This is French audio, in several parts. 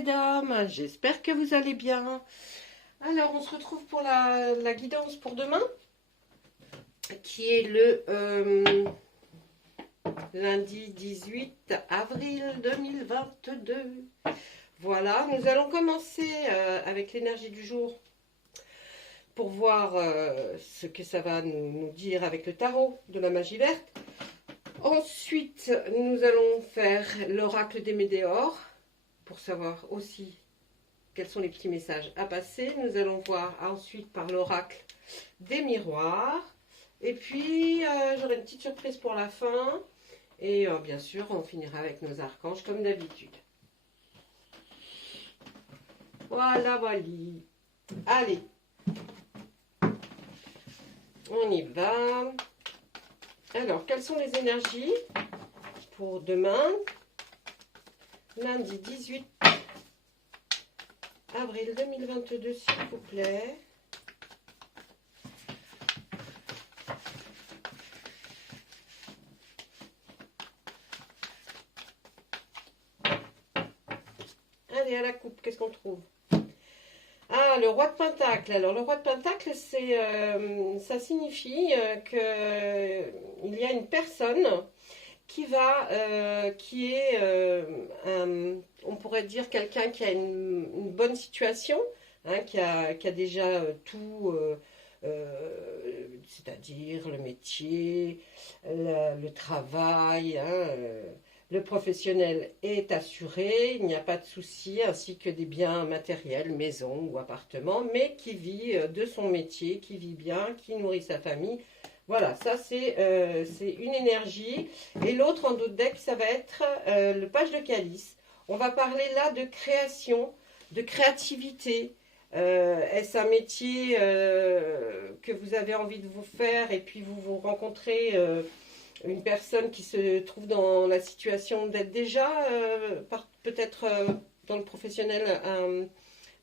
mesdames, j'espère que vous allez bien. Alors, on se retrouve pour la guidance pour demain, qui est le lundi 18 avril 2022. Voilà, nous allons commencer avec l'énergie du jour pour voir ce que ça va nous dire avec le tarot de la magie verte. Ensuite, nous allons faire l'oracle des météores pour savoir aussi quels sont les petits messages à passer. Nous allons voir ensuite par l'oracle des miroirs. Et puis, j'aurai une petite surprise pour la fin. Et bien sûr, on finira avec nos archanges comme d'habitude. Voilà, voilà. Allez, on y va. Alors, quelles sont les énergies pour demain, lundi 18 avril 2022, s'il vous plaît. Allez, à la coupe, qu'est-ce qu'on trouve? Ah, le roi de Pentacle. Alors, le roi de Pentacle, ça signifie qu'il y a une personne qui est, on pourrait dire, quelqu'un qui a une bonne situation, hein, qui a déjà tout, c'est-à-dire le métier, le travail, hein, le professionnel est assuré, il n'y a pas de souci, ainsi que des biens matériels, maison ou appartement, mais qui vit de son métier, qui vit bien, qui nourrit sa famille. Voilà, ça c'est une énergie. Et l'autre en d'autres decks, ça va être le page de calice. On va parler là de création, de créativité. Est-ce un métier que vous avez envie de vous faire et puis vous rencontrez une personne qui se trouve dans la situation d'être déjà peut-être dans le professionnel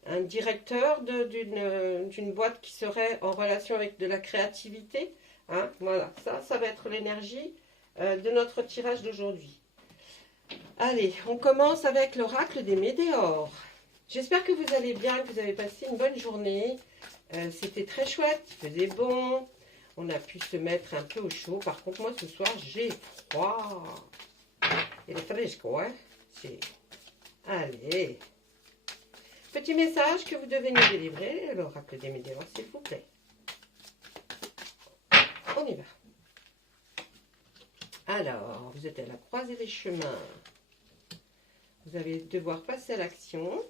un directeur d'une boîte qui serait en relation avec de la créativité. Hein, voilà, ça va être l'énergie de notre tirage d'aujourd'hui. Allez, on commence avec l'oracle des météores. J'espère que vous allez bien, que vous avez passé une bonne journée. C'était très chouette, il faisait bon. On a pu se mettre un peu au chaud. Par contre, moi, ce soir, j'ai froid. Il est fresco, hein? Allez. Petit message que vous devez nous délivrer, l'oracle des météores, s'il vous plaît. On y va. Alors, vous êtes à la croisée des chemins. Vous allez devoir passer à l'action.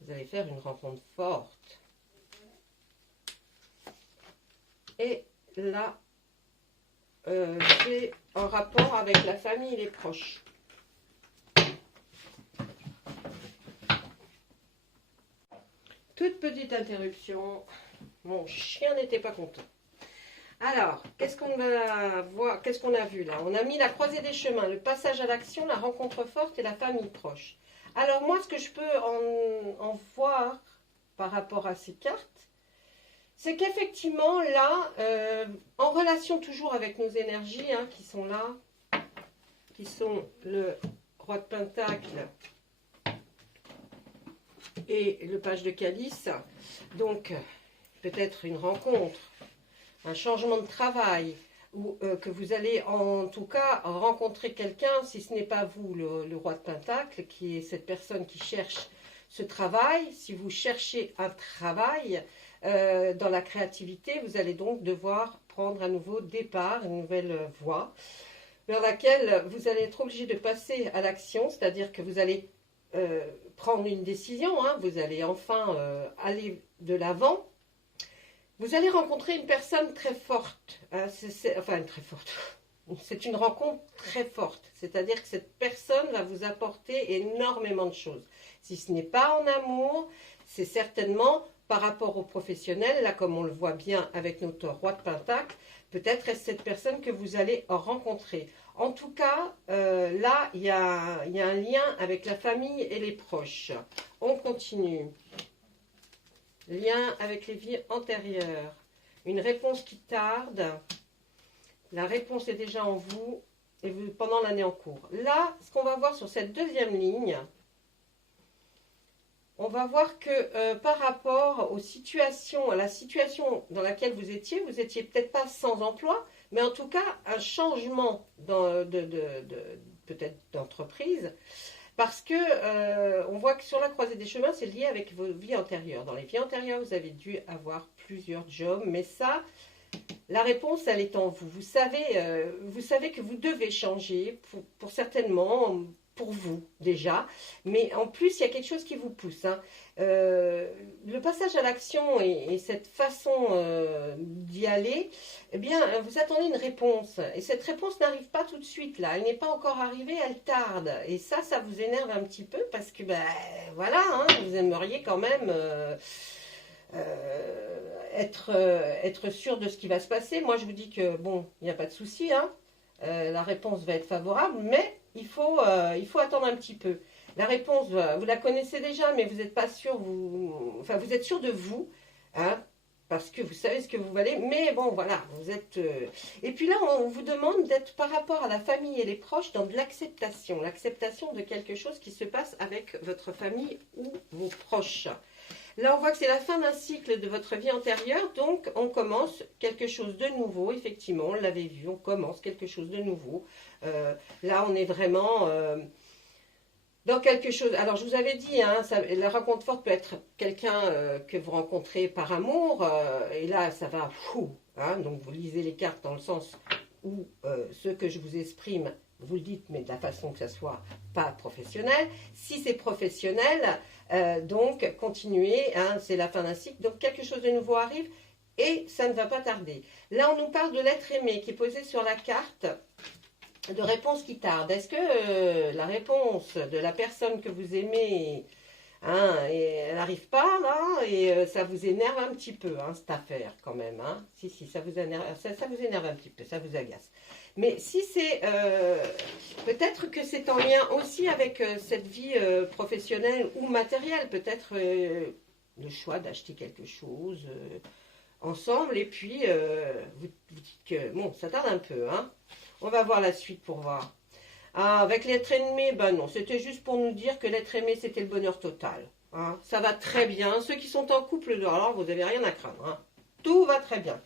Vous allez faire une rencontre forte. Et là, c'est en rapport avec la famille et les proches. Toute petite interruption. Mon chien n'était pas content. Alors, qu'est-ce qu'on va voir? Qu'est-ce qu'on a vu là? On a mis la croisée des chemins, le passage à l'action, la rencontre forte et la famille proche. Alors moi, ce que je peux en voir par rapport à ces cartes, c'est qu'effectivement, là, en relation toujours avec nos énergies hein, qui sont là, qui sont le roi de Pentacle et le page de calice, donc peut-être une rencontre, un changement de travail, ou que vous allez en tout cas rencontrer quelqu'un, si ce n'est pas vous, le roi de Pentacle, qui est cette personne qui cherche ce travail. Si vous cherchez un travail, dans la créativité, vous allez donc devoir prendre un nouveau départ, une nouvelle voie, vers laquelle vous allez être obligé de passer à l'action, c'est-à-dire que vous allez prendre une décision, hein, vous allez enfin aller de l'avant. Vous allez rencontrer une personne très forte, hein, enfin très forte, c'est une rencontre très forte, c'est-à-dire que cette personne va vous apporter énormément de choses. Si ce n'est pas en amour, c'est certainement par rapport au professionnel, là comme on le voit bien avec notre roi de Pentacle, peut-être est-ce cette personne que vous allez rencontrer. En tout cas, là, il y a un lien avec la famille et les proches. On continue. Lien avec les vies antérieures. Une réponse qui tarde. La réponse est déjà en vous et pendant l'année en cours. Là, ce qu'on va voir sur cette deuxième ligne, on va voir que par rapport aux situations, à la situation dans laquelle vous étiez peut-être pas sans emploi, mais en tout cas un changement peut-être d'entreprise, parce que on voit que sur la croisée des chemins, c'est lié avec vos vies antérieures. Dans les vies antérieures, vous avez dû avoir plusieurs jobs, mais ça, la réponse, elle est en vous. Vous savez que vous devez changer, pour certainement, pour vous déjà, mais en plus, il y a quelque chose qui vous pousse, hein. Le passage à l'action et cette façon d'y aller, eh bien, vous attendez une réponse. Et cette réponse n'arrive pas tout de suite, là. Elle n'est pas encore arrivée, elle tarde. Et ça vous énerve un petit peu parce que, ben, voilà, hein, vous aimeriez quand même... être sûr de ce qui va se passer. Moi, je vous dis que, bon, il n'y a pas de souci, hein. La réponse va être favorable, mais il faut attendre un petit peu. La réponse, vous la connaissez déjà, mais vous n'êtes pas sûr, enfin, vous êtes sûr de vous, hein, parce que vous savez ce que vous valez, mais bon, voilà, vous êtes... Et puis là, on vous demande d'être par rapport à la famille et les proches dans de l'acceptation, l'acceptation de quelque chose qui se passe avec votre famille ou vos proches. Là, on voit que c'est la fin d'un cycle de votre vie antérieure, donc on commence quelque chose de nouveau, effectivement, on l'avait vu, on commence quelque chose de nouveau. Là, on est vraiment dans quelque chose... Alors, je vous avais dit, hein, la rencontre forte peut être quelqu'un que vous rencontrez par amour, et là, ça va fou, hein, donc vous lisez les cartes dans le sens où ce que je vous exprime, vous le dites, mais de la façon que ça soit pas professionnel. Si c'est professionnel, donc continuez, hein, c'est la fin d'un cycle, donc quelque chose de nouveau arrive et ça ne va pas tarder. Là, on nous parle de l'être aimé qui est posé sur la carte de réponse qui tarde. Est-ce que la réponse de la personne que vous aimez, hein, et elle n'arrive pas là et ça vous énerve un petit peu, hein, cette affaire quand même, hein. Si, ça vous énerve, ça vous énerve un petit peu, ça vous agace. Mais si c'est, peut-être que c'est en lien aussi avec cette vie professionnelle ou matérielle, peut-être le choix d'acheter quelque chose ensemble, et puis vous dites que, bon, ça tarde un peu, hein. On va voir la suite pour voir. Ah, avec l'être aimé, ben non, c'était juste pour nous dire que l'être aimé, c'était le bonheur total, hein. Ça va très bien. Ceux qui sont en couple, alors vous n'avez rien à craindre, hein. Tout va très bien.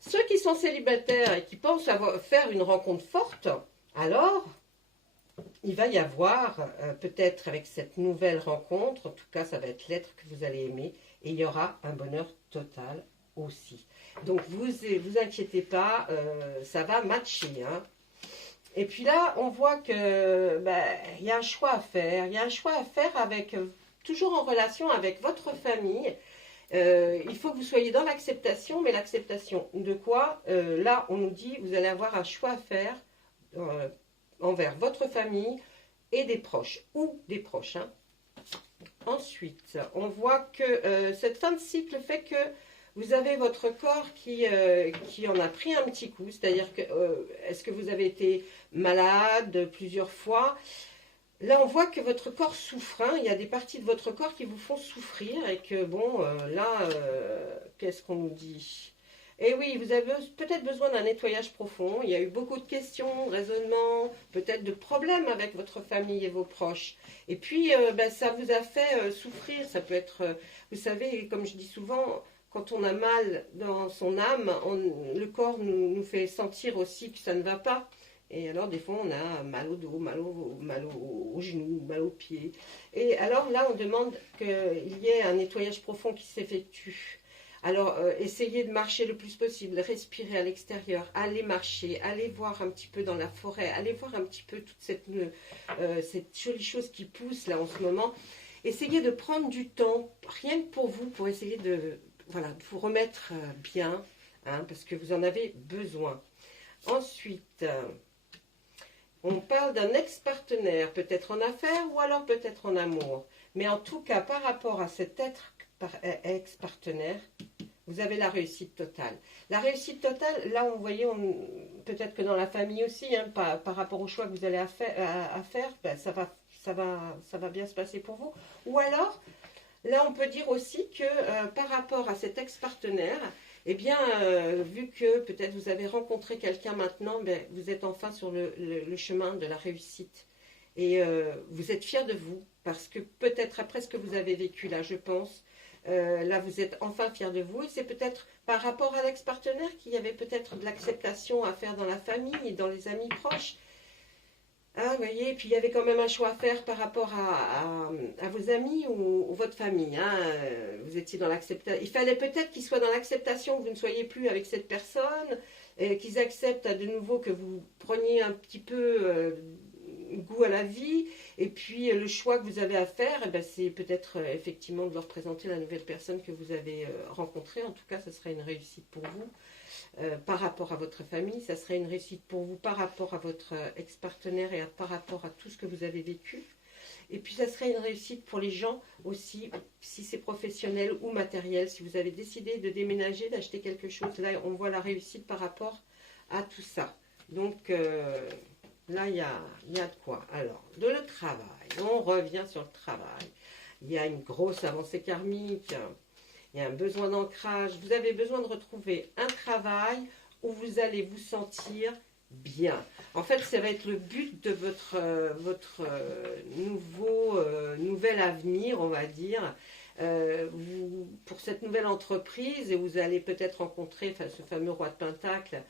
Ceux qui sont célibataires et qui pensent faire une rencontre forte, alors il va y avoir, peut-être avec cette nouvelle rencontre, en tout cas ça va être l'être que vous allez aimer, et il y aura un bonheur total aussi. Donc vous inquiétez pas, ça va matcher, hein. Et puis là, on voit que il y a un choix à faire. Il y a un choix à faire avec, toujours en relation avec votre famille. Il faut que vous soyez dans l'acceptation, mais l'acceptation de quoi? Là, on nous dit, vous allez avoir un choix à faire envers votre famille et des proches, ou des proches, hein. Ensuite, on voit que cette fin de cycle fait que vous avez votre corps qui en a pris un petit coup, c'est-à-dire que est-ce que vous avez été malade plusieurs fois? Là, on voit que votre corps souffre, hein. Il y a des parties de votre corps qui vous font souffrir et que, bon, qu'est-ce qu'on nous dit? Eh oui, vous avez peut-être besoin d'un nettoyage profond. Il y a eu beaucoup de questions, de raisonnements, peut-être de problèmes avec votre famille et vos proches. Et puis, ça vous a fait souffrir. Ça peut être, vous savez, comme je dis souvent, quand on a mal dans son âme, le corps nous fait sentir aussi que ça ne va pas. Et alors, des fois, on a mal au dos, mal au genou, mal aux pieds. Et alors, là, on demande qu'il y ait un nettoyage profond qui s'effectue. Alors, essayez de marcher le plus possible, respirer à l'extérieur, allez marcher, allez voir un petit peu dans la forêt, allez voir un petit peu toute cette jolie chose qui pousse là en ce moment. Essayez de prendre du temps, rien que pour vous, pour essayer de vous remettre bien, hein, parce que vous en avez besoin. Ensuite... on parle d'un ex-partenaire, peut-être en affaires ou alors peut-être en amour. Mais en tout cas, par rapport à cet ex-partenaire, vous avez la réussite totale. La réussite totale, là, on voyait, peut-être que dans la famille aussi, hein, par rapport au choix que vous allez à faire, ça va bien se passer pour vous. Ou alors, là, on peut dire aussi que par rapport à cet ex-partenaire, eh bien, vu que peut-être vous avez rencontré quelqu'un maintenant, vous êtes enfin sur le chemin de la réussite. Et vous êtes fiers de vous, parce que peut-être après ce que vous avez vécu là, je pense, là vous êtes enfin fiers de vous. Et c'est peut-être par rapport à l'ex-partenaire qu'il y avait peut-être de l'acceptation à faire dans la famille et dans les amis proches. Ah, vous voyez, puis il y avait quand même un choix à faire par rapport à vos amis ou votre famille. Hein. Vous étiez dans l'acceptation. Il fallait peut-être qu'ils soient dans l'acceptation que vous ne soyez plus avec cette personne, qu'ils acceptent de nouveau que vous preniez un petit peu goût à la vie. Et puis le choix que vous avez à faire, eh ben, c'est peut-être effectivement de leur présenter la nouvelle personne que vous avez rencontrée. En tout cas, ce serait une réussite pour vous. Par rapport à votre famille, ça serait une réussite pour vous par rapport à votre ex-partenaire et par rapport à tout ce que vous avez vécu. Et puis ça serait une réussite pour les gens aussi, si c'est professionnel ou matériel, si vous avez décidé de déménager, d'acheter quelque chose, là on voit la réussite par rapport à tout ça. Donc là il y a de quoi. Alors, de le travail, on revient sur le travail. Il y a une grosse avancée karmique. Il y a un besoin d'ancrage. Vous avez besoin de retrouver un travail où vous allez vous sentir bien. En fait, ça va être le but de votre nouvel avenir, on va dire, pour cette nouvelle entreprise. Et vous allez peut-être rencontrer ce fameux roi de Pentacle.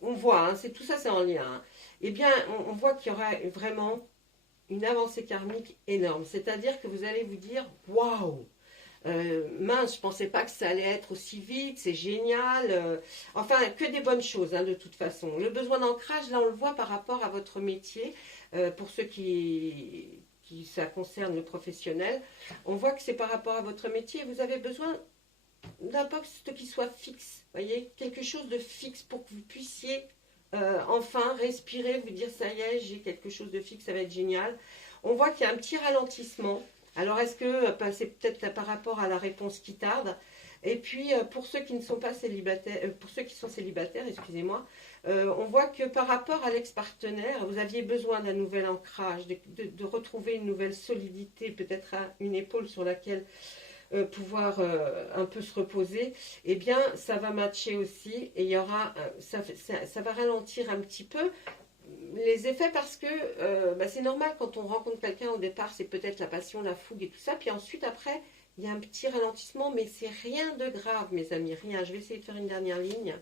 On voit, hein, tout ça c'est en lien. Hein. Eh bien, on voit qu'il y aura vraiment une avancée karmique énorme. C'est-à-dire que vous allez vous dire, waouh, mince, je ne pensais pas que ça allait être aussi vite, c'est génial. Enfin, que des bonnes choses, hein, de toute façon. Le besoin d'ancrage, là, on le voit par rapport à votre métier. Pour ceux qui ça concerne le professionnel, on voit que c'est par rapport à votre métier. Vous avez besoin d'un poste qui soit fixe, voyez, quelque chose de fixe pour que vous puissiez enfin respirer, vous dire ça y est, j'ai quelque chose de fixe, ça va être génial. On voit qu'il y a un petit ralentissement. Alors est-ce que c'est peut-être par rapport à la réponse qui tarde? Et puis pour ceux qui ne sont pas célibataires, pour ceux qui sont célibataires, excusez-moi, on voit que par rapport à l'ex-partenaire, vous aviez besoin d'un nouvel ancrage, de retrouver une nouvelle solidité, peut-être une épaule sur laquelle pouvoir un peu se reposer, eh bien ça va matcher aussi et il y aura ça va ralentir un petit peu les effets parce que c'est normal quand on rencontre quelqu'un au départ, c'est peut-être la passion, la fougue et tout ça, puis ensuite après il y a un petit ralentissement, mais c'est rien de grave mes amis, rien. Je vais essayer de faire une dernière ligne.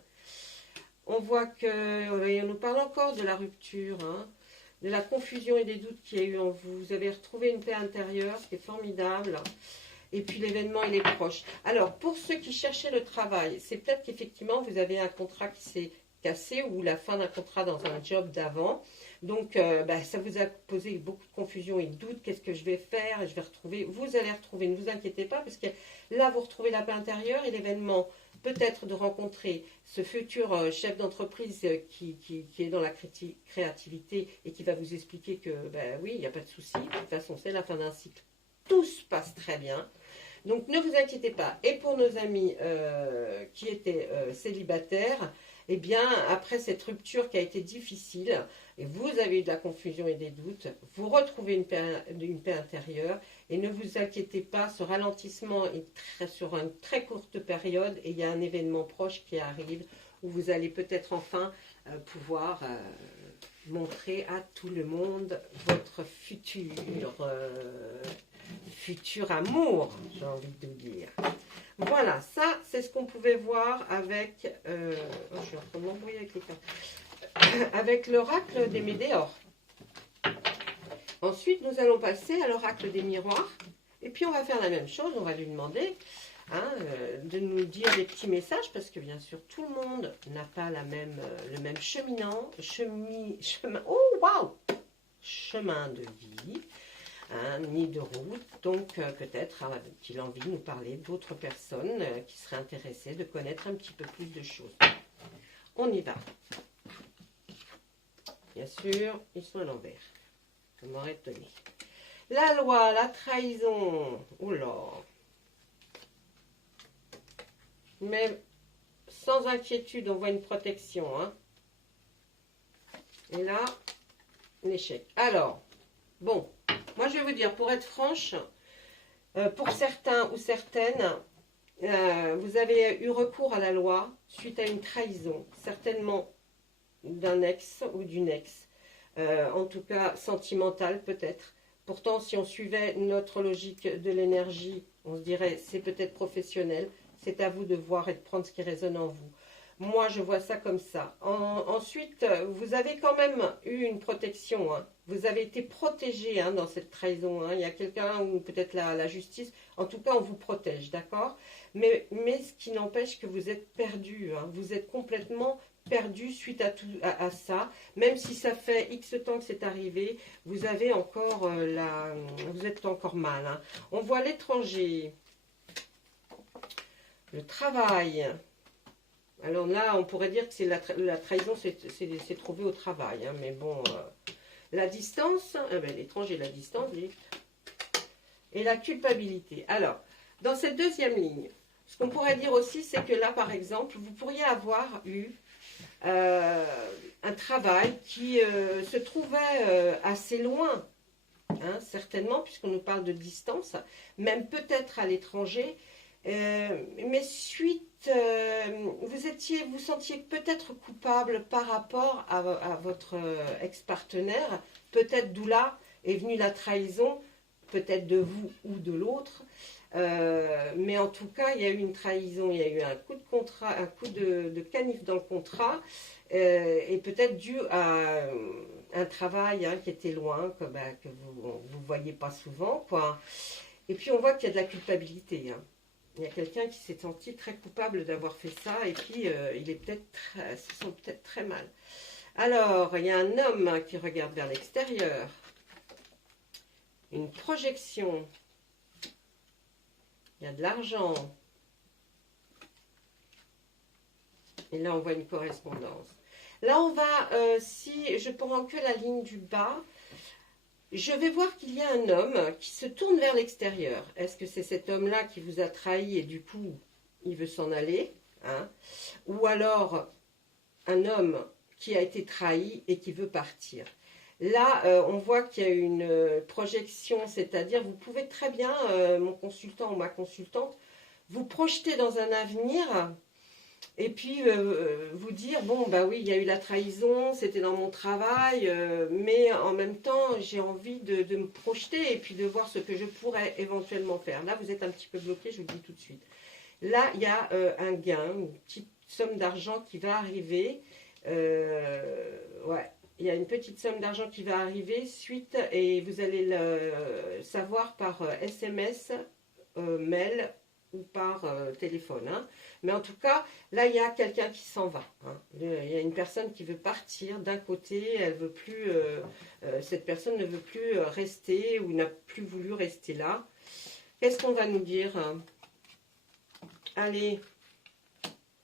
On voit que on nous parle encore de la rupture, hein, de la confusion et des doutes qu'il y a eu en vous. Vous avez retrouvé une paix intérieure, ce qui est formidable. Et puis l'événement, il est proche. Alors, pour ceux qui cherchaient le travail, c'est peut-être qu'effectivement, vous avez un contrat qui s'est cassé ou la fin d'un contrat dans un job d'avant. Donc, ça vous a posé beaucoup de confusion et de doute. Qu'est-ce que je vais faire? Je vais retrouver. Vous allez retrouver, ne vous inquiétez pas, parce que là, vous retrouvez la paix intérieure et l'événement, peut-être de rencontrer ce futur chef d'entreprise qui est dans la créativité et qui va vous expliquer que, oui, il n'y a pas de souci. De toute façon, c'est la fin d'un cycle. Tout se passe très bien. Donc ne vous inquiétez pas. Et pour nos amis qui étaient célibataires, eh bien après cette rupture qui a été difficile, et vous avez eu de la confusion et des doutes, vous retrouvez une paix intérieure et ne vous inquiétez pas, ce ralentissement est sur une très courte période et il y a un événement proche qui arrive où vous allez peut-être enfin pouvoir montrer à tout le monde votre futur amour, j'ai envie de vous dire. Voilà, ça c'est ce qu'on pouvait voir avec je suis en train de m'embrouiller avec les cartes, avec l'oracle des Médéors. Ensuite nous allons passer à l'oracle des miroirs et puis on va faire la même chose, on va lui demander de nous dire des petits messages parce que bien sûr tout le monde n'a pas le même chemin de vie, ni de route, donc peut-être qu'il a envie de nous parler d'autres personnes qui seraient intéressées de connaître un petit peu plus de choses. On y va. Bien sûr, ils sont à l'envers. Ça m'aurait étonné. La loi, la trahison. Oh là. Mais sans inquiétude, on voit une protection. Hein. Et là, l'échec. Alors, bon, moi je vais vous dire, pour être franche, pour certains ou certaines, vous avez eu recours à la loi suite à une trahison, certainement d'un ex ou d'une ex. en tout cas sentimentale peut-être. Pourtant, si on suivait notre logique de l'énergie, on se dirait c'est peut-être professionnel. C'est à vous de voir et de prendre ce qui résonne en vous. Moi, je vois ça comme ça. Ensuite, vous avez quand même eu une protection. Hein. Vous avez été protégé hein, dans cette trahison. Hein. Il y a quelqu'un, ou peut-être la justice. En tout cas, on vous protège, d'accord, mais ce qui n'empêche que vous êtes perdu. Hein. Vous êtes complètement perdu suite à ça. Même si ça fait X temps que c'est arrivé, vous avez encore vous êtes encore mal. Hein. On voit l'étranger, le travail. Alors là, on pourrait dire que c'est la trahison, c'est trouvé au travail. Hein, mais bon, la distance, l'étranger, la distance, et la culpabilité. Alors, dans cette deuxième ligne, ce qu'on pourrait dire aussi, c'est que là, par exemple, vous pourriez avoir eu un travail qui se trouvait assez loin, hein, certainement, puisqu'on nous parle de distance, même peut-être à l'étranger, mais suite, vous sentiez peut-être coupable par rapport à votre ex-partenaire, peut-être d'où là est venue la trahison, peut-être de vous ou de l'autre, mais en tout cas, il y a eu une trahison, il y a eu un coup de contrat, un coup de canif dans le contrat, et peut-être dû à un travail hein, qui était loin, que vous ne voyez pas souvent, quoi. Et puis on voit qu'il y a de la culpabilité. Hein. Il y a quelqu'un qui s'est senti très coupable d'avoir fait ça, et puis il est se sent peut-être très mal. Alors, il y a un homme qui regarde vers l'extérieur, une projection, il y a de l'argent, et là on voit une correspondance. Là on va, si je prends que la ligne du bas, je vais voir qu'il y a un homme qui se tourne vers l'extérieur. Est-ce que c'est cet homme-là qui vous a trahi et du coup, il veut s'en aller hein? Ou alors, un homme qui a été trahi et qui veut partir. Là, on voit qu'il y a une projection, c'est-à-dire vous pouvez très bien, mon consultant ou ma consultante, vous projeter dans un avenir et puis vous dire, bon, bah oui, il y a eu la trahison, c'était dans mon travail, mais en même temps, j'ai envie de me projeter et puis de voir ce que je pourrais éventuellement faire. Là, vous êtes un petit peu bloqué, je vous le dis tout de suite. Là, il y a un gain, une petite somme d'argent qui va arriver. Ouais, il y a une petite somme d'argent qui va arriver suite, et vous allez le savoir par SMS, mail ou par téléphone. Hein. Mais en tout cas, là, il y a quelqu'un qui s'en va. Hein. Il y a une personne qui veut partir d'un côté, elle veut plus, cette personne ne veut plus rester ou n'a plus voulu rester là. Qu'est-ce qu'on va nous dire? Allez,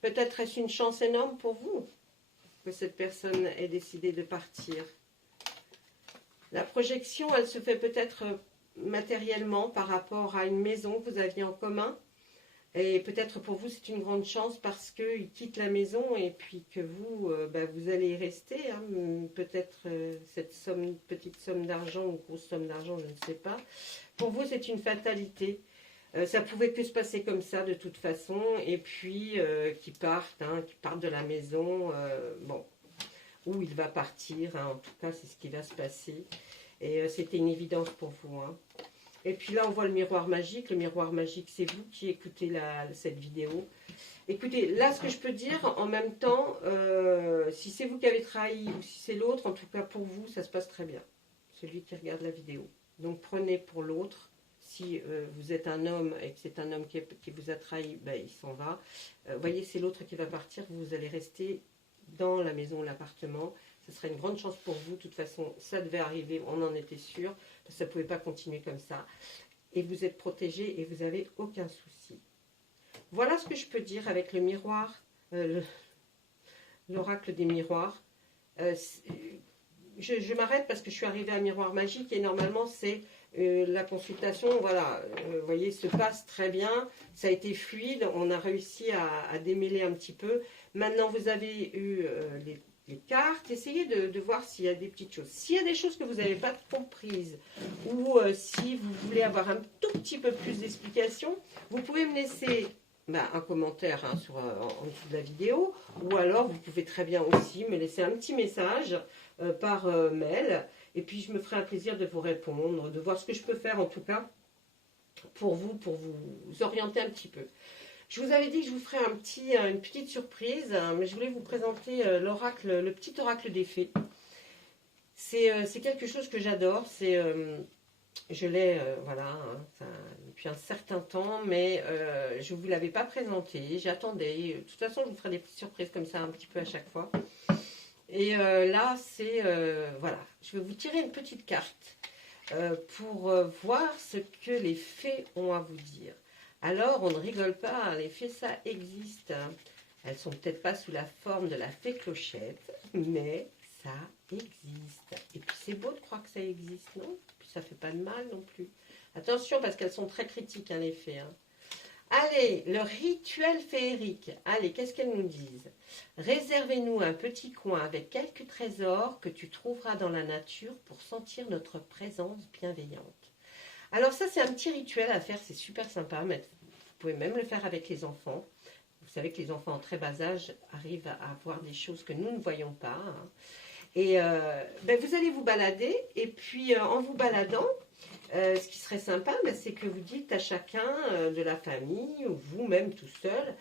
peut-être est-ce une chance énorme pour vous que cette personne ait décidé de partir. La projection, elle se fait peut-être matériellement par rapport à une maison que vous aviez en commun. Et peut-être pour vous, c'est une grande chance parce qu'il quitte la maison et puis que vous, vous allez y rester. Hein. Peut-être cette petite somme d'argent ou grosse somme d'argent, je ne sais pas. Pour vous, c'est une fatalité. Ça pouvait que se passer comme ça de toute façon. Et puis, qu'il parte de la maison. Bon, où il va partir. Hein. En tout cas, c'est ce qui va se passer. Et c'était une évidence pour vous. Hein. Et puis là, on voit le miroir magique. Le miroir magique, c'est vous qui écoutez cette vidéo. Écoutez, là, ce que je peux dire, en même temps, si c'est vous qui avez trahi ou si c'est l'autre, en tout cas pour vous, ça se passe très bien. Celui qui regarde la vidéo. Donc, prenez pour l'autre. Si vous êtes un homme et que c'est un homme qui vous a trahi, il s'en va. Voyez, c'est l'autre qui va partir. Vous allez rester dans la maison, l'appartement. Ce serait une grande chance pour vous. De toute façon, ça devait arriver, on en était sûr. Ça ne pouvait pas continuer comme ça. Et vous êtes protégé et vous n'avez aucun souci. Voilà ce que je peux dire avec le miroir, l'oracle des miroirs. Je m'arrête parce que je suis arrivée à miroir magique et normalement c'est la consultation, voilà, vous voyez, se passe très bien. Ça a été fluide, on a réussi à démêler un petit peu. Maintenant, vous avez eu les cartes, essayez de voir s'il y a des petites choses. S'il y a des choses que vous n'avez pas comprises ou si vous voulez avoir un tout petit peu plus d'explications, vous pouvez me laisser un commentaire hein, en dessous de la vidéo, ou alors vous pouvez très bien aussi me laisser un petit message par mail, et puis je me ferai un plaisir de vous répondre, de voir ce que je peux faire en tout cas pour vous orienter un petit peu. Je vous avais dit que je vous ferais une petite surprise, hein, mais je voulais vous présenter l'oracle, le petit oracle des fées. C'est quelque chose que j'adore, je l'ai voilà, hein, depuis un certain temps, mais je ne vous l'avais pas présenté, j'attendais. De toute façon, je vous ferai des petites surprises comme ça un petit peu à chaque fois. Et là, voilà, je vais vous tirer une petite carte pour voir ce que les fées ont à vous dire. Alors, on ne rigole pas, hein, les fées, ça existe. Hein. Elles sont peut-être pas sous la forme de la fée Clochette, mais ça existe. Et puis, c'est beau de croire que ça existe, non? Puis, ça fait pas de mal non plus. Attention, parce qu'elles sont très critiques, hein, les fées. Hein. Allez, le rituel féerique. Allez, qu'est-ce qu'elles nous disent? Réservez-nous un petit coin avec quelques trésors que tu trouveras dans la nature pour sentir notre présence bienveillante. Alors ça, c'est un petit rituel à faire, c'est super sympa. Mais vous pouvez même le faire avec les enfants. Vous savez que les enfants en très bas âge arrivent à voir des choses que nous ne voyons pas. Hein. Et vous allez vous balader, et puis en vous baladant, ce qui serait sympa, c'est que vous dites à chacun de la famille, ou vous-même tout seul,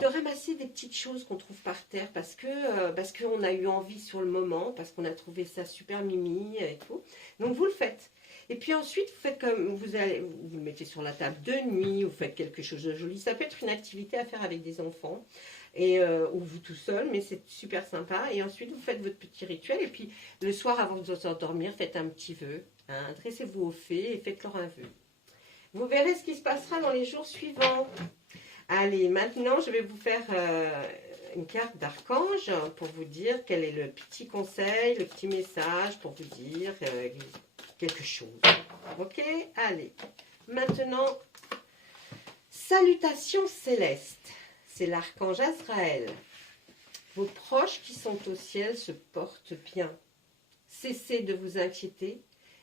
de ramasser des petites choses qu'on trouve par terre, parce qu'on a eu envie sur le moment, parce qu'on a trouvé ça super mimi et tout. Donc vous le faites. Et puis ensuite, vous faites comme vous le mettez sur la table de nuit, vous faites quelque chose de joli. Ça peut être une activité à faire avec des enfants, ou vous tout seul, mais c'est super sympa. Et ensuite, vous faites votre petit rituel. Et puis, le soir, avant de vous endormir, faites un petit vœu. Hein, adressez-vous aux fées et faites-leur un vœu. Vous verrez ce qui se passera dans les jours suivants. Allez, maintenant, je vais vous faire une carte d'archange pour vous dire quel est le petit conseil, le petit message pour vous dire quelque chose. Ok? Allez. Maintenant, salutations célestes. C'est l'archange Azraël. Vos proches qui sont au ciel se portent bien. Cessez de vous inquiéter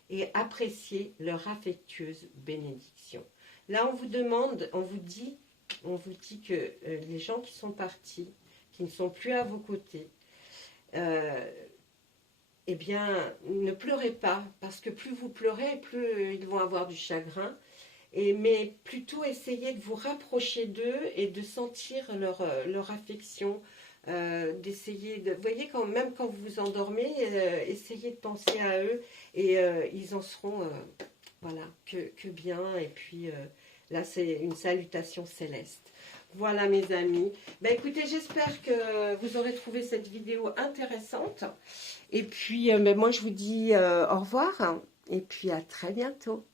et appréciez leur affectueuse bénédiction. Là, on vous demande, on vous dit que les gens qui sont partis, qui ne sont plus à vos côtés, eh bien, ne pleurez pas, parce que plus vous pleurez, plus ils vont avoir du chagrin. Mais plutôt essayez de vous rapprocher d'eux et de sentir leur affection, d'essayer de... Vous voyez, même quand vous vous endormez, essayez de penser à eux et ils en seront, voilà, que bien. Et puis là, c'est une salutation céleste. Voilà mes amis. Écoutez, j'espère que vous aurez trouvé cette vidéo intéressante. Et puis, moi, je vous dis au revoir et puis à très bientôt.